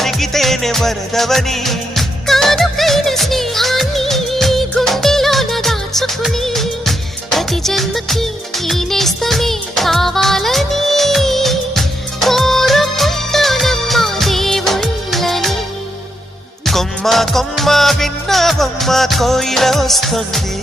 కరిగితేనే వరదవని కానుకైన స్నేహాన్ని గుండెలోన దాచుకుని ప్రతి జన్మకి ఈ నేస్తమే కావాలని కోరుకుంటానమ్మా దేవుళ్ళని. కొమ్మ కొమ్మ విన్నావమ్మ కోయిల వస్తుంది